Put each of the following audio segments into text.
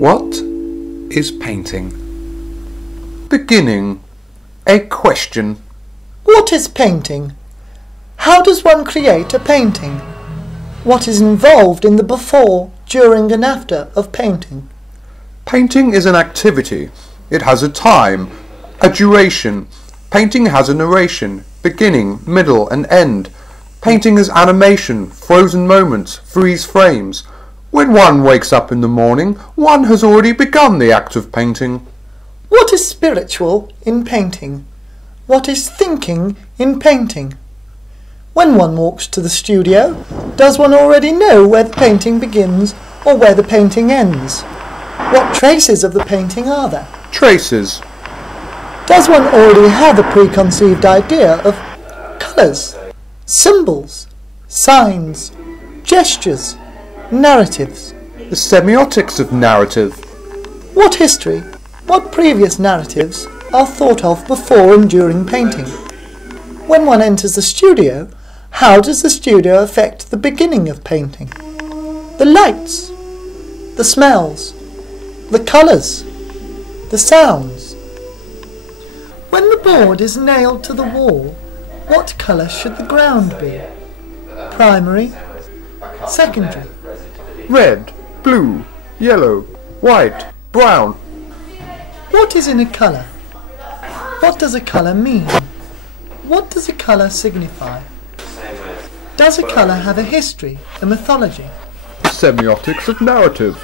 What is painting? Beginning. A question. What is painting? How does one create a painting? What is involved in the before, during and after of painting? Painting is an activity. It has a time, a duration. Painting has a narration, beginning, middle and end. Painting is animation, frozen moments, freeze frames. When one wakes up in the morning, one has already begun the act of painting. What is spiritual in painting? What is thinking in painting? When one walks to the studio, does one already know where the painting begins or where the painting ends? What traces of the painting are there? Traces. Does one already have a preconceived idea of colours, symbols, signs, gestures, narratives? The semiotics of narrative. What history, what previous narratives are thought of before and during painting? When one enters the studio, how does the studio affect the beginning of painting? The lights, the smells, the colours, the sounds. When the board is nailed to the wall, what colour should the ground be? Primary, secondary. Red, blue, yellow, white, brown. What is in a colour? What does a colour mean? What does a colour signify? Does a colour have a history, a mythology? The semiotics of narrative.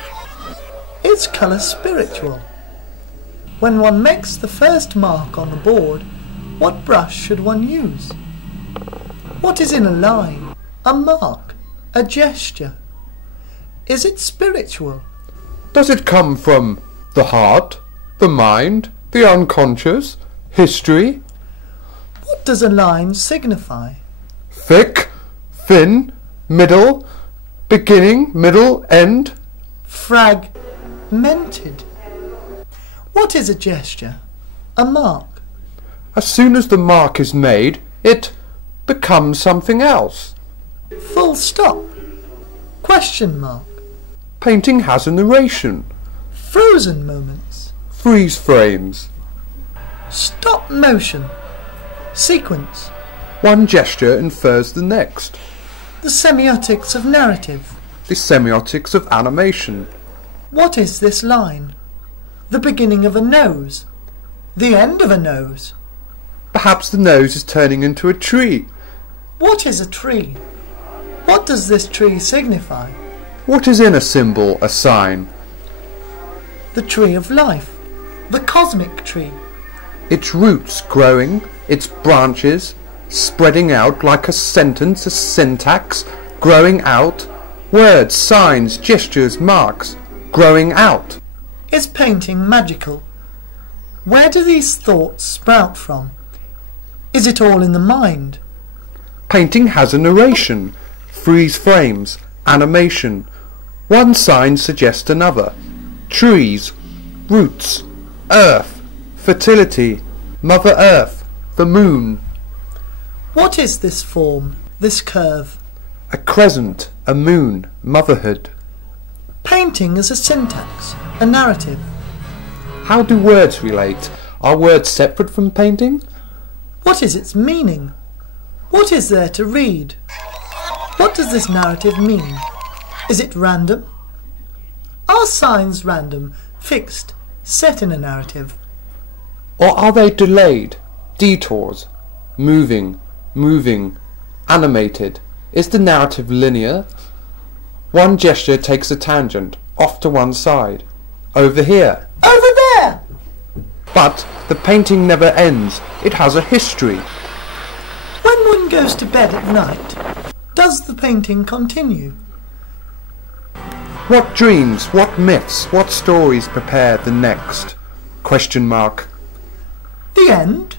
Is colour spiritual? When one makes the first mark on the board, what brush should one use? What is in a line, a mark, a gesture? Is it spiritual? Does it come from the heart, the mind, the unconscious, history? What does a line signify? Thick, thin, middle, beginning, middle, end. Fragmented. What is a gesture? A mark? As soon as the mark is made, it becomes something else. Full stop. Question mark. Painting has a narration. Frozen moments. Freeze frames. Stop motion. Sequence. One gesture infers the next. The semiotics of narrative. The semiotics of animation. What is this line? The beginning of a nose. The end of a nose. Perhaps the nose is turning into a tree. What is a tree? What does this tree signify? What is in a symbol, a sign? The tree of life. The cosmic tree. Its roots growing, its branches spreading out like a sentence, a syntax, growing out. Words, signs, gestures, marks, growing out. Is painting magical? Where do these thoughts sprout from? Is it all in the mind? Painting has a narration, freeze frames, animation. One sign suggests another. Trees, roots, earth, fertility, Mother Earth, the moon. What is this form, this curve? A crescent, a moon, motherhood. Painting is a syntax, a narrative. How do words relate? Are words separate from painting? What is its meaning? What is there to read? What does this narrative mean? Is it random? Are signs random, fixed, set in a narrative? Or are they delayed, detours, moving, animated? Is the narrative linear? One gesture takes a tangent, off to one side. Over here. Over there! But the painting never ends. It has a history. When one goes to bed at night, does the painting continue? What dreams, what myths, what stories prepare the next? Question mark. The end?